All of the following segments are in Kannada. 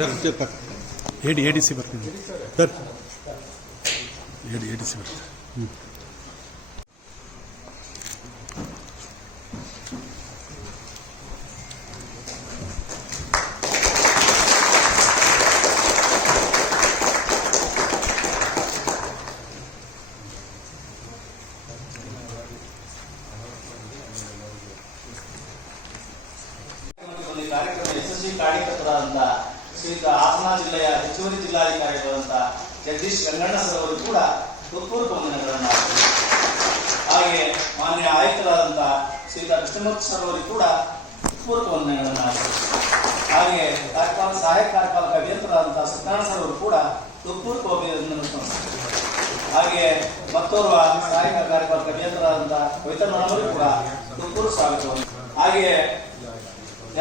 ADC ಬರ್ತೀನಿ ಸರ್. ADC ಬರ್ತೀನಿ. ಕಾರ್ಯಕ್ರಮ ಯಶಸ್ವಿ ಕಾರ್ಯಕರ್ತರಾದಂಥ ಶ್ರೀಯುತ ಹಾಸನ ಜಿಲ್ಲೆಯ ಹೆಚ್ಚುವರಿ ಜಿಲ್ಲಾಧಿಕಾರಿಗಳಾದಂಥ ಜಗದೀಶ್ ಗಂಗಣ್ಣ ಸರ್ ಅವರು ಕೂಡ ಹೃತ್ಪೂರ್ವಕ ವಂದನೆಗಳನ್ನು ಹಾಗೆ ಮಾನ್ಯ ಆಯುಕ್ತರಾದಂಥ ಶ್ರೀಯುತ ಕೃಷ್ಣಮೂರ್ತಿ ಸರ್ ಅವರಿಗೆ ಕೂಡ ಹೃತ್ಪೂರ್ವಕ ವಂದನೆಗಳನ್ನು ಹಾಗೆ ಕಾರ್ಯಕ್ರಮ ಸಹಾಯಕ ಕಾರ್ಯಪಾಲಕ ಅಭಿಯಂತರಾದಂಥ ಸತ್ಯನಾರಾಯಣ ಸರ್ ಅವರು ಕೂಡ ಹೃತ್ಪೂರ್ವಕ ಅಭಿನಂದನೆ ಹಾಗೆ ಮತ್ತೋರ್ವ ಸಹಾಯಕ ಕಾರ್ಯಪಾಲಕ ಅಭಿಯಂತರಾದಂಥ ಕವಿತಾ ಮೇಡಮ್ ಅವರು ಕೂಡ ಹೃತ್ಪೂರ್ವಕ ಸ್ವಾಗತವನ್ನು ಹಾಗೆ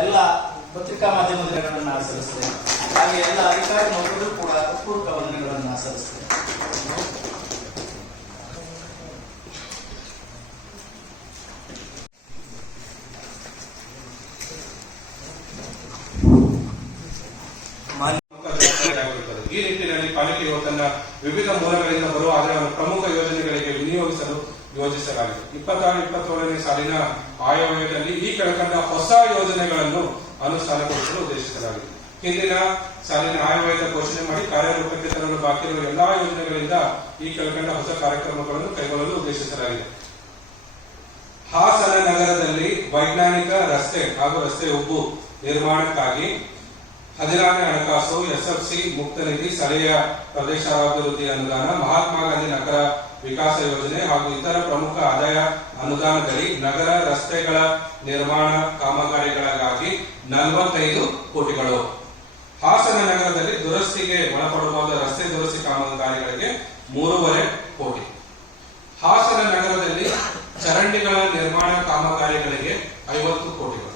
ಎಲ್ಲ ಪತ್ರಿಕಾ ಮಾಧ್ಯಮಗಳನ್ನು ಆಚರಿಸ್ತೇವೆ. ಹಾಗೆ ಎಲ್ಲ ಅಧಿಕಾರಿ ನೌಕರರು ಕೂಡ ಹೃತ್ಪೂರ್ವಕ ವಂದನೆಗಳನ್ನು ಆಚರಿಸ್ತೇವೆ. ಈ ನಿಟ್ಟಿನಲ್ಲಿ ಪಾಲಿಕೆಯು ತನ್ನ ವಿವಿಧ ಮೂಲಗಳಿಂದ ಬರುವ ಅದರ ಪ್ರಮುಖ ಯೋಜನೆಗಳಿಗೆ ವಿನಿಯೋಗಿಸಲು ಯೋಜಿಸಲಾಗಿದೆ. 26-27ನೇ ಸಾಲಿನ ಆಯವ್ಯಯದಲ್ಲಿ ಈ ಕೆಳಕಂಡ ಹೊಸ ಯೋಜನೆಗಳನ್ನು ಅನುಷ್ಠಾನಗೊಳಿಸಲು ಉದ್ದೇಶಿಸಲಾಗಿದೆ. ಹಿಂದಿನ ಸಾಲಿನ ಆಯವ್ಯಯದ ಘೋಷಣೆ ಮಾಡಿ ಕಾರ್ಯರೂಪಕ್ಕೆ ತರಲು ಬಾಕಿ ಇರುವ ಎಲ್ಲಾ ಯೋಜನೆಗಳಿಂದ ಈ ಕೆಳಕಂಡ ಹೊಸ ಕಾರ್ಯಕ್ರಮಗಳನ್ನು ಕೈಗೊಳ್ಳಲು ಉದ್ದೇಶಿಸಲಾಗಿದೆ. ಹಾಸನ ನಗರದಲ್ಲಿ ವೈಜ್ಞಾನಿಕ ರಸ್ತೆ ಹಾಗೂ ರಸ್ತೆ ಉಬ್ಬು ನಿರ್ಮಾಣಕ್ಕಾಗಿ 16ನೇ ಹಣಕಾಸು SFC ಮುಕ್ತ ನಿಧಿ, ಸ್ಥಳೀಯ ಪ್ರದೇಶಾಭಿವೃದ್ಧಿ ಅನುದಾನ, ಮಹಾತ್ಮ ಗಾಂಧಿ ನಗರ ವಿಕಾಸ ಯೋಜನೆ ಹಾಗೂ ಇತರ ಪ್ರಮುಖ ಆದಾಯ ಅನುದಾನದಲ್ಲಿ ನಗರ ರಸ್ತೆಗಳ ನಿರ್ಮಾಣ ಕಾಮಗಾರಿಗಳಿಗಾಗಿ 45 ಕೋಟಿಗಳು. ಹಾಸನ ನಗರದಲ್ಲಿ ದುರಸ್ತಿಗೆ ಒಳಪಡಬಹುದಾದ ರಸ್ತೆ ದುರಸ್ತಿ ಕಾಮಗಾರಿಗಳಿಗೆ 3.5 ಕೋಟಿ. ಹಾಸನ ನಗರದಲ್ಲಿ ಚರಂಡಿಗಳ ನಿರ್ಮಾಣ ಕಾಮಗಾರಿಗಳಿಗೆ 50 ಕೋಟಿಗಳು.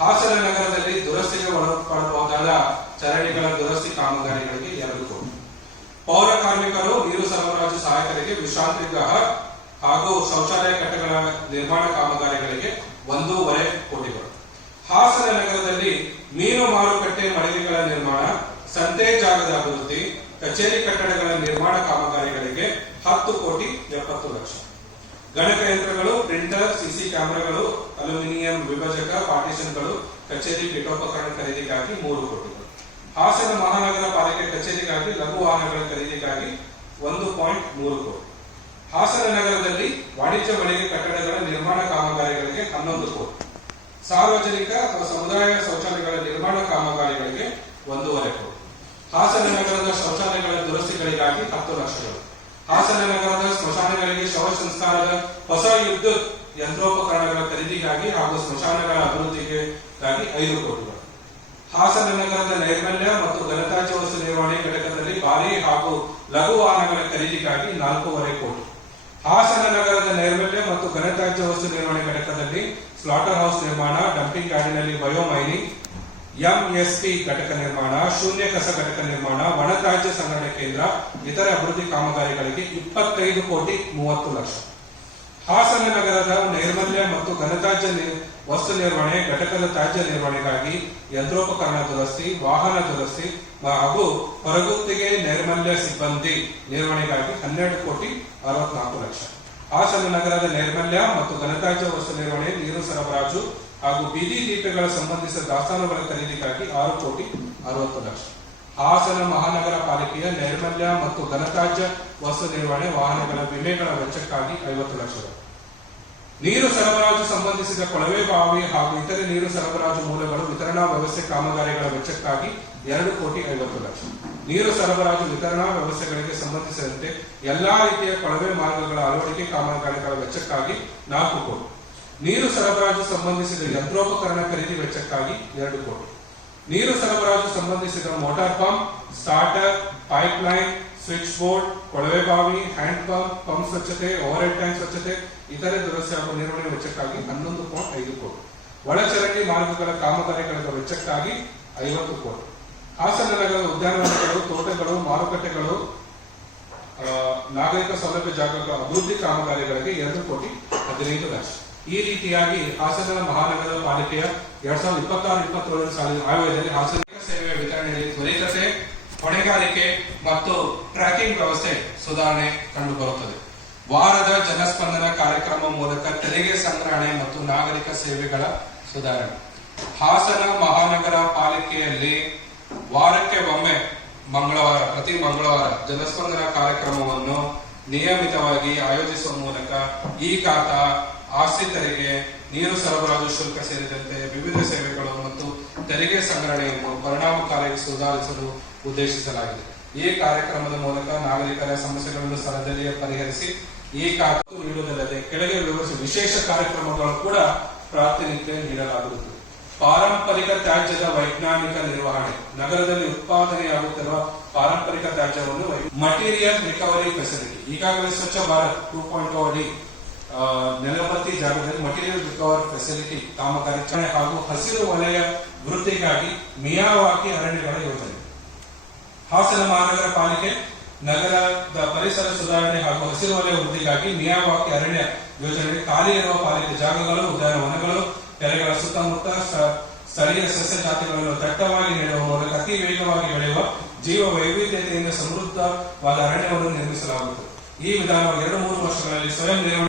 ಹಾಸನ ನಗರದಲ್ಲಿ ದುರಸ್ತಿಗೆ ಒಳಪಡಬಹುದಾದ ಚರಂಡಿಗಳ ದುರಸ್ತಿ ಕಾಮಗಾರಿಗಳಿಗೆ 2 ಕೋಟಿ. ಪೌರ ಕಾರ್ಮಿಕರು, ನೀರು ಸರಬರಾಜು ಸಹಾಯಕರಿಗೆ ವಿಶ್ರಾಂತಿ ಗೃಹ ಹಾಗೂ ಶೌಚಾಲಯ ಕಟ್ಟಡಗಳ ನಿರ್ಮಾಣ ಕಾಮಗಾರಿಗಳಿಗೆ 1.5 ಕೋಟಿಗಳು. ಹಾಸನ ನಗರದಲ್ಲಿ ಮೀನು ಮಾರುಕಟ್ಟೆ ಮಳಿಗೆಗಳ ನಿರ್ಮಾಣ, ಸಂತೆ ಜಾಗದ ಅಭಿವೃದ್ಧಿ, ಕಚೇರಿ ಕಟ್ಟಡಗಳ ನಿರ್ಮಾಣ ಕಾಮಗಾರಿಗಳಿಗೆ 10 ಕೋಟಿ 70 ಲಕ್ಷ. ಗಣಕಯಂತ್ರಗಳು, ಪ್ರಿಂಟರ್, ಸಿಸಿ ಕ್ಯಾಮೆರಾಗಳು, ಅಲ್ಯೂಮಿನಿಯಂ ವಿಭಜಕ ಪಾರ್ಟಿಷನ್ಗಳು, ಕಚೇರಿ ಪೀಠೋಪಕರಣ ಖರೀದಿಗಾಗಿ 3 ಕೋಟಿಗಳು. ಹಾಸನ ಮಹಾನಗರ ಪಾಲಿಕೆ ಕಚೇರಿಗಾಗಿ ಲಘು ವಾಹನಗಳ ಖರೀದಿಗಾಗಿ 1.3 ಕೋಟಿ. ಹಾಸನ ನಗರದಲ್ಲಿ ವಾಣಿಜ್ಯ ಮಳಿಗೆ ಕಟ್ಟಡಗಳ ನಿರ್ಮಾಣ ಕಾಮಗಾರಿಗಳಿಗೆ 11 ಕೋಟಿ. ಸಾರ್ವಜನಿಕ ಅಥವಾ ಸಮುದಾಯ ಶೌಚಾಲಯಗಳ ನಿರ್ಮಾಣ ಕಾಮಗಾರಿಗಳಿಗೆ 1.5 ಕೋಟಿ. ಹಾಸನ ನಗರದ ಶೌಚಾಲಯಗಳ ದುರಸ್ತಿಗಳಿಗಾಗಿ 10 ಲಕ್ಷಗಳು. ಹಾಸನ ನಗರದ ಸ್ಮಶಾನಗಳಿಗೆ ಶವ ಸಂಸ್ಕಾರದ ಹೊಸ ವಿದ್ಯುತ್ ಯಂತ್ರೋಪಕರಣಗಳ ಖರೀದಿಗಾಗಿ ಹಾಗೂ ಸ್ಮಶಾನಗಳ ಅಭಿವೃದ್ಧಿಗಾಗಿ 5 ಕೋಟಿಗಳು. ಹಾಸನ ನಗರದ ನೈರ್ಮಲ್ಯ ಮತ್ತು ಘನತ್ಯಾಜ್ಯ ವಸ್ತು ನಿರ್ವಹಣೆ ಘಟಕದಲ್ಲಿ ಭಾರಿ ಹಾಗೂ ಲಘು ವಾಹನಗಳ ಖರೀದಿಗಾಗಿ 4.5 ಕೋಟಿ. ಹಾಸನ ನಗರದ ನೈರ್ಮಲ್ಯ ಮತ್ತು ಘನತ್ಯಾಜ್ಯ ವಸ್ತು ನಿರ್ವಹಣೆ ಘಟಕದಲ್ಲಿ ಸ್ಲಾಟರ್ ಹೌಸ್ ನಿರ್ಮಾಣ, ಡಂಪಿಂಗ್ ಯಾರ್ಡಿನಲ್ಲಿ ಬಯೋ ಮೈನಿಂಗ್, MSP ಘಟಕ ನಿರ್ಮಾಣ, ಶೂನ್ಯ ಕಸ ಘಟಕ ನಿರ್ಮಾಣ, ಒಣತ್ಯಾಜ್ಯ ಸಂಗ್ರಹಣೆ ಕೇಂದ್ರ, ಇತರೆ ಅಭಿವೃದ್ಧಿ ಕಾಮಗಾರಿಗಳಿಗೆ 25 ಕೋಟಿ 30 ಲಕ್ಷ. ಹಾಸನ ನಗರದ ನೈರ್ಮಲ್ಯ ಮತ್ತು ಘನತ್ಯಾಜ್ಯ ವಸ್ತು ನಿರ್ವಹಣೆ ಘಟಕದ ತ್ಯಾಜ್ಯ ನಿರ್ವಹಣೆಗಾಗಿ ಯಂತ್ರೋಪಕರಣ ದುರಸ್ತಿ, ವಾಹನ ದುರಸ್ತಿ ಹಾಗೂ ಹೊರಗುತ್ತಿಗೆ ನೈರ್ಮಲ್ಯ ಸಿಬ್ಬಂದಿ ನಿರ್ವಹಣೆಗಾಗಿ 12 ಕೋಟಿ 64 ಲಕ್ಷ. ಹಾಸನ ನಗರದ ನೈರ್ಮಲ್ಯ ಮತ್ತು ಘನತ್ಯಾಜ್ಯ ವಸ್ತು ನಿರ್ವಹಣೆ, ನೀರು ಸರಬರಾಜು ಹಾಗೂ ಬೀದಿ ದೀಪಗಳ ಸಂಬಂಧಿಸಿದ ದಾಸ್ತಾನುಗಳ ಖರೀದಿಗಾಗಿ 6 ಕೋಟಿ 60 ಲಕ್ಷ. ಹಾಸನ ಮಹಾನಗರ ಪಾಲಿಕೆಯ ನೈರ್ಮಲ್ಯ ಮತ್ತು ಘನತ್ಯಾಜ್ಯ ವಸ್ತು ನಿರ್ವಹಣೆ ವಾಹನಗಳ ವಿಮೆಗಳ ವೆಚ್ಚಕ್ಕಾಗಿ 50 ಲಕ್ಷಗಳು. ನೀರು ಸರಬರಾಜು ಸಂಬಂಧಿಸಿದ ಕೊಳವೆ ಬಾವಿ ಹಾಗೂ ಇತರೆ ನೀರು ಸರಬರಾಜು ಮೂಲಗಳು ವಿತರಣಾ ವ್ಯವಸ್ಥೆ ಕಾಮಗಾರಿಗಳ ವೆಚ್ಚಕ್ಕಾಗಿ 2 ಕೋಟಿ 50 ಲಕ್ಷ. ನೀರು ಸರಬರಾಜು ವಿತರಣಾ ವ್ಯವಸ್ಥೆಗಳಿಗೆ ಸಂಬಂಧಿಸಿದಂತೆ ಎಲ್ಲಾ ರೀತಿಯ ಕೊಳವೆ ಮಾರ್ಗಗಳ ಅಳವಡಿಕೆ ಕಾಮಗಾರಿಗಳ ವೆಚ್ಚಕ್ಕಾಗಿ 4 ಕೋಟಿ. ನೀರು ಸರಬರಾಜು ಸಂಬಂಧಿಸಿದ ಯಂತ್ರೋಪಕರಣ ಖರೀದಿ ವೆಚ್ಚಕ್ಕಾಗಿ 2 ಕೋಟಿ. ನೀರು ಸರಬರಾಜು ಸಂಬಂಧಿಸಿದ motor pump, starter, pipe line, switch board, ಕೊಳವೆ ಬಾವಿ, ಹ್ಯಾಂಡ್ ಪಂಪ್, ಪಂಪ್ ಸ್ವಚ್ಛತೆ, ಓವರ್ ಹೆಡ್ ಟ್ಯಾಂಕ್ ಸ್ವಚ್ಛತೆ, ಇತರೆ ದುರಸ್ತಿ ಹಾಗೂ ನಿರ್ವಹಣೆ ವೆಚ್ಚಕ್ಕಾಗಿ 11.5 ಕೋಟಿ. ಒಳಚರಂಡಿ ಮಾರ್ಗಗಳ ಕಾಮಗಾರಿಗಳ ವೆಚ್ಚಕ್ಕಾಗಿ 50 ಕೋಟಿ. ಹಾಸನ ನಗರದ ಉದ್ಯಾನವನಗಳು, ತೋಟಗಳು, ಮಾರುಕಟ್ಟೆಗಳು, ನಾಗರಿಕ ಸೌಲಭ್ಯ ಜಾಗಗಳ ಅಭಿವೃದ್ಧಿ ಕಾಮಗಾರಿಗಳಿಗೆ 2 ಕೋಟಿ 15 ಲಕ್ಷ. ಈ ರೀತಿಯಾಗಿ ಹಾಸನ ಮಹಾನಗರ ಪಾಲಿಕೆಯ 2026-27 ಸಾಲಿನ ಆಯವ್ಯಯದಲ್ಲಿ ಹಾಸನ ಸೇವೆ ವಿತರಣೆಯಲ್ಲಿ ತ್ವರಿತತೆ, ಹೊಣೆಗಾರಿಕೆ ಮತ್ತು ಟ್ರ್ಯಾಕಿಂಗ್ ವ್ಯವಸ್ಥೆ ಸುಧಾರಣೆ ಕಂಡುಬರುತ್ತದೆ. ವಾರದ ಜನಸ್ಪಂದನ ಕಾರ್ಯಕ್ರಮ ಮೂಲಕ ತೆರಿಗೆ ಸಂಗ್ರಹಣೆ ಮತ್ತು ನಾಗರಿಕ ಸೇವೆಗಳ ಸುಧಾರಣೆ. ಹಾಸನ ಮಹಾನಗರ ಪಾಲಿಕೆಯಲ್ಲಿ ವಾರಕ್ಕೆ ಒಮ್ಮೆ ಪ್ರತಿ ಮಂಗಳವಾರ ಜನಸ್ಪಂದನ ಕಾರ್ಯಕ್ರಮವನ್ನು ನಿಯಮಿತವಾಗಿ ಆಯೋಜಿಸುವ ಮೂಲಕ ಈ ಖಾತಾ, ಆಸ್ತಿ ತೆರಿಗೆ, ನೀರು ಸರಬರಾಜು ಶುಲ್ಕ ಸೇರಿದಂತೆ ವಿವಿಧ ಸೇವೆಗಳು ಮತ್ತು ತೆರಿಗೆ ಸಂಗ್ರಹಣೆಯನ್ನು ಪರಿಣಾಮಕಾರಿಯಾಗಿ ಸುಧಾರಿಸಲು ಉದ್ದೇಶಿಸಲಾಗಿದೆ. ಈ ಕಾರ್ಯಕ್ರಮದ ಮೂಲಕ ನಾಗರಿಕರ ಸಮಸ್ಯೆಗಳನ್ನು ಸ್ಥಳದಲ್ಲಿಯೇ ಪರಿಹರಿಸಿ ಈ ಖಾತೆ ನೀಡುವುದಲ್ಲದೆ ಕೆಳಗೆ ವಿವರಿಸಿದ ವಿಶೇಷ ಕಾರ್ಯಕ್ರಮಗಳು ಕೂಡ ಪ್ರಾತಿನಿಧ್ಯ ನೀಡಲಾಗುತ್ತದೆ. ಪಾರಂಪರಿಕ ತ್ಯಾಜ್ಯದ ವೈಜ್ಞಾನಿಕ ನಿರ್ವಹಣೆ. ನಗರದಲ್ಲಿ ಉತ್ಪಾದನೆಯಾಗುತ್ತಿರುವ ಪಾರಂಪರಿಕ ತ್ಯಾಜ್ಯವನ್ನು ಮಟೀರಿಯಲ್ ರಿಕವರಿ ಫೆಸಿಲಿಟಿ, ಈಗಾಗಲೇ ಸ್ವಚ್ಛ ಭಾರತ್ 2.0 ಅಡಿ ನೆಲಮರ್ತಿ ಜಾಗದಲ್ಲಿ ಮಟೀರಿಯಲ್ ರಿಕವರಿ ಫೆಸಿಲಿಟಿ ಕಾಮಗಾರಿ ಹಾಗೂ ಹಸಿರು ವಲಯ ವೃದ್ಧಿಗಾಗಿ ಮಿಯಾವಾಕಿ ಅರಣ್ಯಗಳ ಯೋಜನೆ. ಹಾಸನ ಮಹಾನಗರ ಪಾಲಿಕೆ ನಗರದ ಪರಿಸರ ಸುಧಾರಣೆ ಹಾಗೂ ಹಸಿರು ವಲಯ ವೃದ್ಧಿಗಾಗಿ ಮಿಯಾವಾಕಿ ಅರಣ್ಯ ಯೋಜನೆ ಖಾಲಿ ಇರುವ ಪಾಲಿಕೆ ಜಾಗಗಳು, ಉದ್ಯಾನವನಗಳು, ಕೆರೆಗಳ ಸುತ್ತಮುತ್ತ ಸ್ಥಳೀಯ ಸಸ್ಯ ಜಾತಿಗಳನ್ನು ದಟ್ಟವಾಗಿ ನೀಡುವ ಮೂಲಕ ಅತಿ ವೇಗವಾಗಿ ಬೆಳೆಯುವ ಜೀವ ವೈವಿಧ್ಯತೆಯಿಂದ ಸಮೃದ್ಧವಾದ ಅರಣ್ಯವನ್ನು ನಿರ್ಮಿಸಲಾಗುತ್ತದೆ. ಈ ವಿಧಾನವು 2-3 ವರ್ಷಗಳಲ್ಲಿ ಸ್ವಯಂ ನಿರ್ವಹಣೆ